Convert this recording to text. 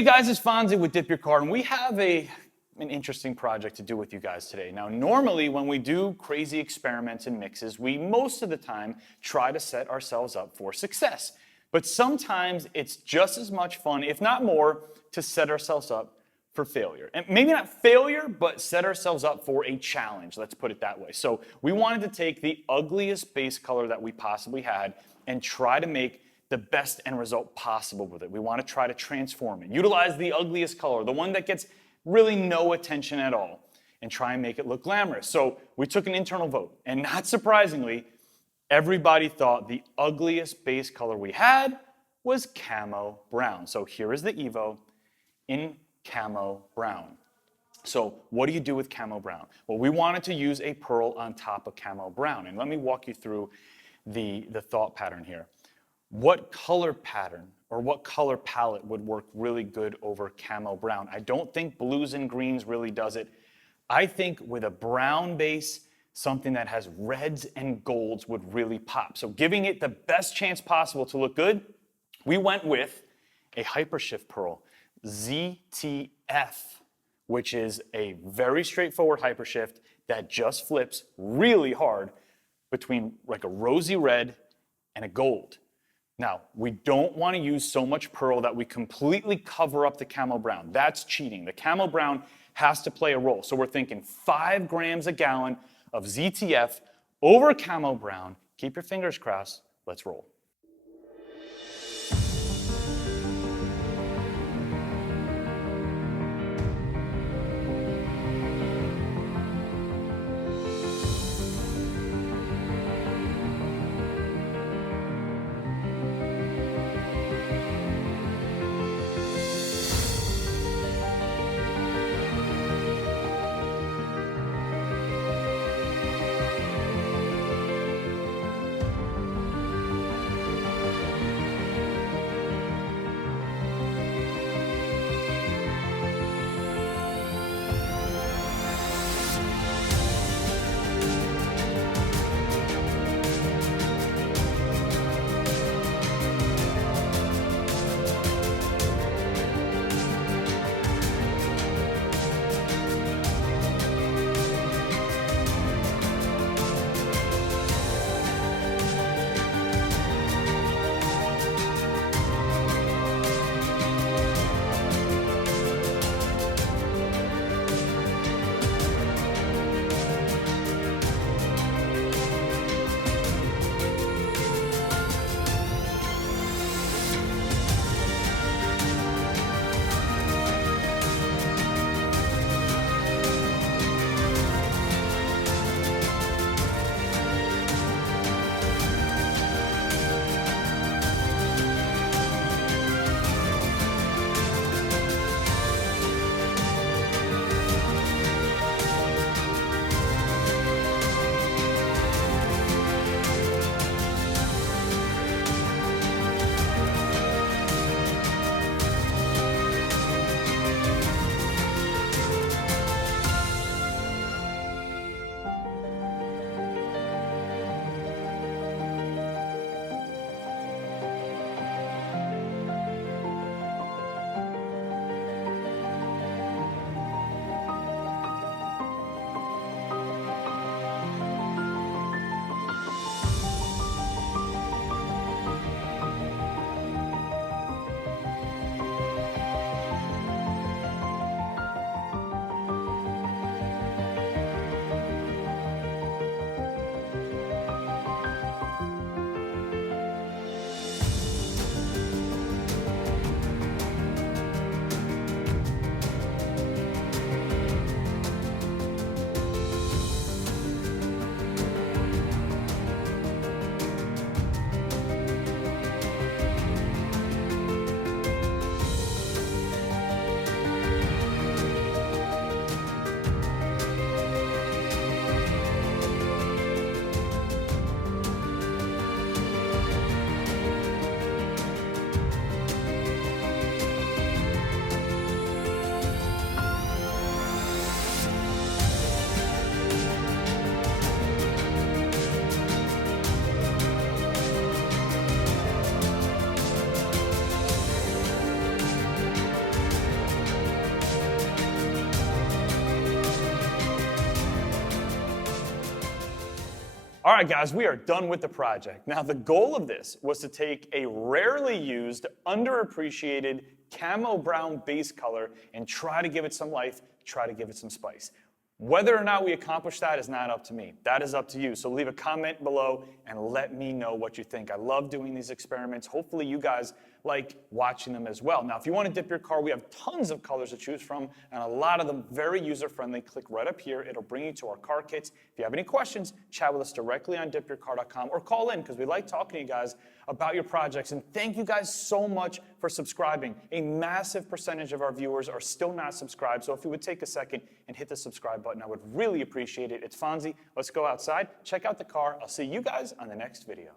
Hey guys, it's Fonzie with Dip Your Car, and we have an interesting project to do with you guys today. Now, normally when we do crazy experiments and mixes, we most of the time try to set ourselves up for success. But sometimes it's just as much fun, if not more, to set ourselves up for failure. And maybe not failure, but set ourselves up for a challenge, let's put it that way. So we wanted to take the ugliest base color that we possibly had and try to make the best end result possible with it. We want to try to transform it. Utilize the ugliest color, the one that gets really no attention at all, and try and make it look glamorous. So we took an internal vote, and not surprisingly, everybody thought the ugliest base color we had was camo brown. So here is the Evo in camo brown. So what do you do with camo brown? Well, we wanted to use a pearl on top of camo brown, and let me walk you through the thought pattern here. What color pattern or what color palette would work really good over camo brown? I don't think blues and greens really does it. I think with a brown base, something that has reds and golds would really pop. So giving it the best chance possible to look good, we went with a Hypershift Pearl ZTF, which is a very straightforward Hypershift that just flips really hard between like a rosy red and a gold. Now, we don't want to use so much pearl that we completely cover up the camo brown. That's cheating. The camo brown has to play a role. So we're thinking 5 grams a gallon of ZTF over camo brown. Keep your fingers crossed. Let's roll. All right, guys, we are done with the project. Now, the goal of this was to take a rarely used, underappreciated camo brown base color and try to give it some life, try to give it some spice. Whether or not we accomplish that is not up to me. That is up to you. So leave a comment below and let me know what you think. I love doing these experiments. Hopefully you guys like watching them as well. Now, if you want to dip your car, we have tons of colors to choose from and a lot of them very user-friendly. Click right up here. It'll bring you to our car kits. If you have any questions, chat with us directly on DipYourCar.com or call in because we like talking to you guys about your projects. And thank you guys so much for subscribing. A massive percentage of our viewers are still not subscribed. So if you would take a second and hit the subscribe button, I would really appreciate it. It's Fonzie. Let's go outside, check out the car. I'll see you guys on the next video.